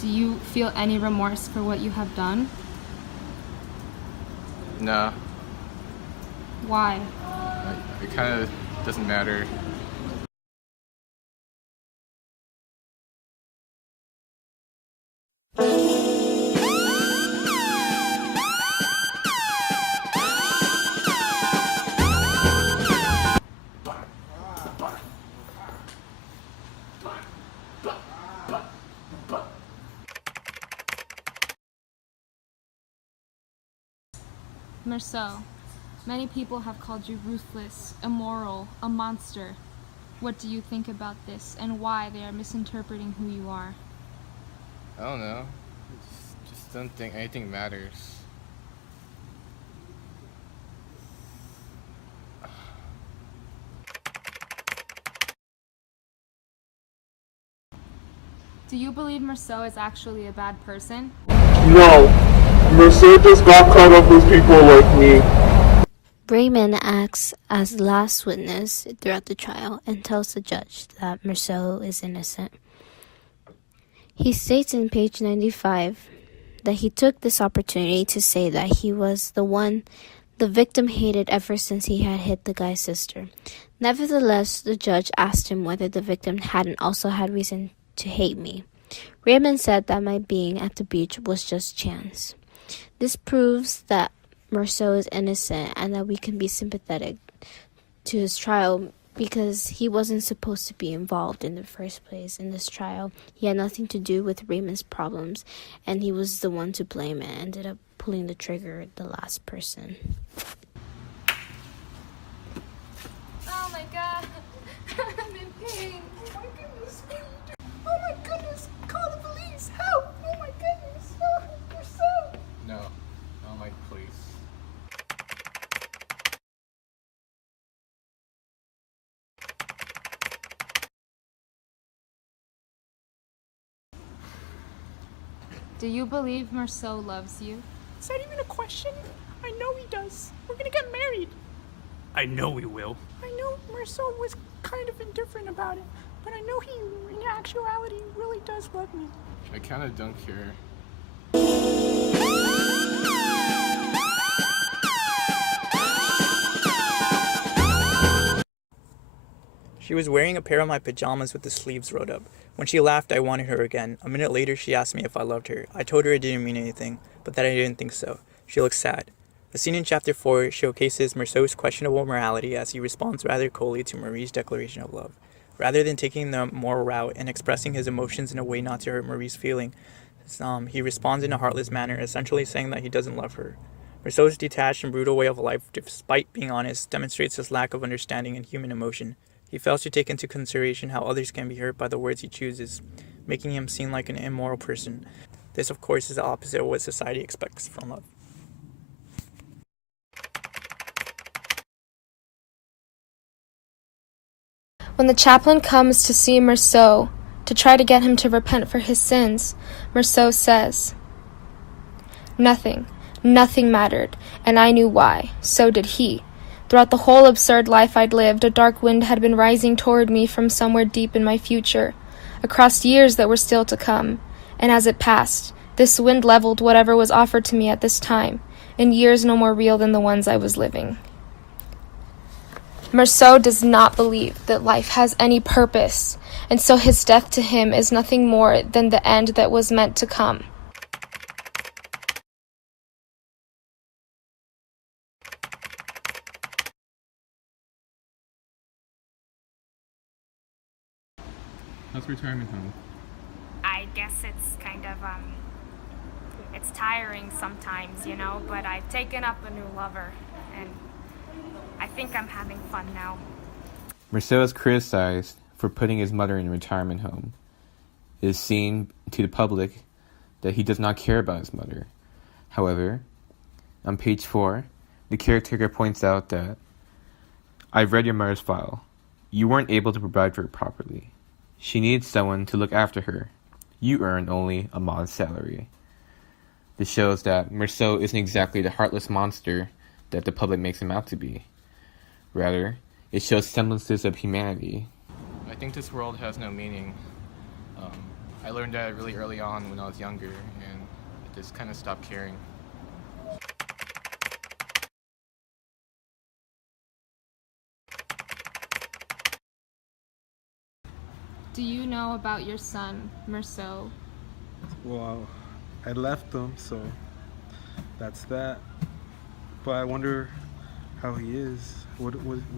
Do you feel any remorse for what you have done? Nah, Why? it kind of doesn't matter. Mersault, many people have called you ruthless, immoral, a monster. What do you think about this, and why they are misinterpreting who you are? I don't know. Just don't think anything matters. Do you believe Mersault is actually a bad person? No, Mersault just got caught up with people like me. Raymond acts as the last witness throughout the trial and tells the judge that Mersault is innocent. He states in page 95 that he took this opportunity to say that he was the one the victim hated ever since he had hit the guy's sister. Nevertheless, the judge asked him whether the victim hadn't also had reason to hate me. Raymond said that my being at the beach was just chance. This proves that Mersault is innocent and that we can be sympathetic to his trial because he wasn't supposed to be involved in the first place in this trial. He had nothing to do with Raymond's problems, and he was the one to blame and ended up pulling the trigger, the last person. Oh my god, I'm in pain. Oh my goodness, what are you doing? Oh my goodness, call the police, help! Oh my goodness, oh, Mersault! No, I don't like police. Do you believe Mersault loves you? Is that even a question? I know he does. We're gonna get married. I know we will. I know Mersault was kind of indifferent about it, but I know he, in actuality, really does love me. I kind of don't care. She was wearing a pair of my pajamas with the sleeves rolled up. When she laughed, I wanted her again. A minute later, she asked me if I loved her. I told her it didn't mean anything, but that I didn't think so. She looked sad. The scene in Chapter 4 showcases Mersault's questionable morality as he responds rather coldly to Marie's declaration of love. Rather than taking the moral route and expressing his emotions in a way not to hurt Marie's feelings, he responds in a heartless manner, essentially saying that he doesn't love her. Mersault's detached and brutal way of life, despite being honest, demonstrates his lack of understanding in human emotion. He fails to take into consideration how others can be hurt by the words he chooses, making him seem like an immoral person. This, of course, is the opposite of what society expects from love. When the chaplain comes to see Mersault to try to get him to repent for his sins, Mersault says, Nothing mattered, and I knew why. So did he. Throughout the whole absurd life I'd lived, a dark wind had been rising toward me from somewhere deep in my future, across years that were still to come, and as it passed, this wind leveled whatever was offered to me at this time, in years no more real than the ones I was living. Mersault does not believe that life has any purpose, and so his death to him is nothing more than the end that was meant to come. How's retirement home? I guess it's kind of, it's tiring sometimes, you know, but I've taken up a new lover, and I think I'm having fun now. Mersault is criticized for putting his mother in a retirement home. It is seen to the public that he does not care about his mother. However, on page 4, the caretaker points out that, I've read your mother's file. You weren't able to provide for her properly. She needed someone to look after her. You earned only a modest salary. This shows that Mersault isn't exactly the heartless monster that the public makes him out to be. Rather, it shows semblances of humanity. I think this world has no meaning. I learned that really early on when I was younger, and I just kind of stopped caring. Do you know about your son, Mersault? Well, I left him, so that's that. But I wonder how he is, what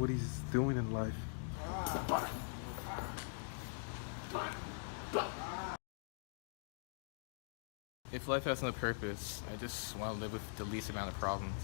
he's doing in life. If life has no purpose, I just want to live with the least amount of problems.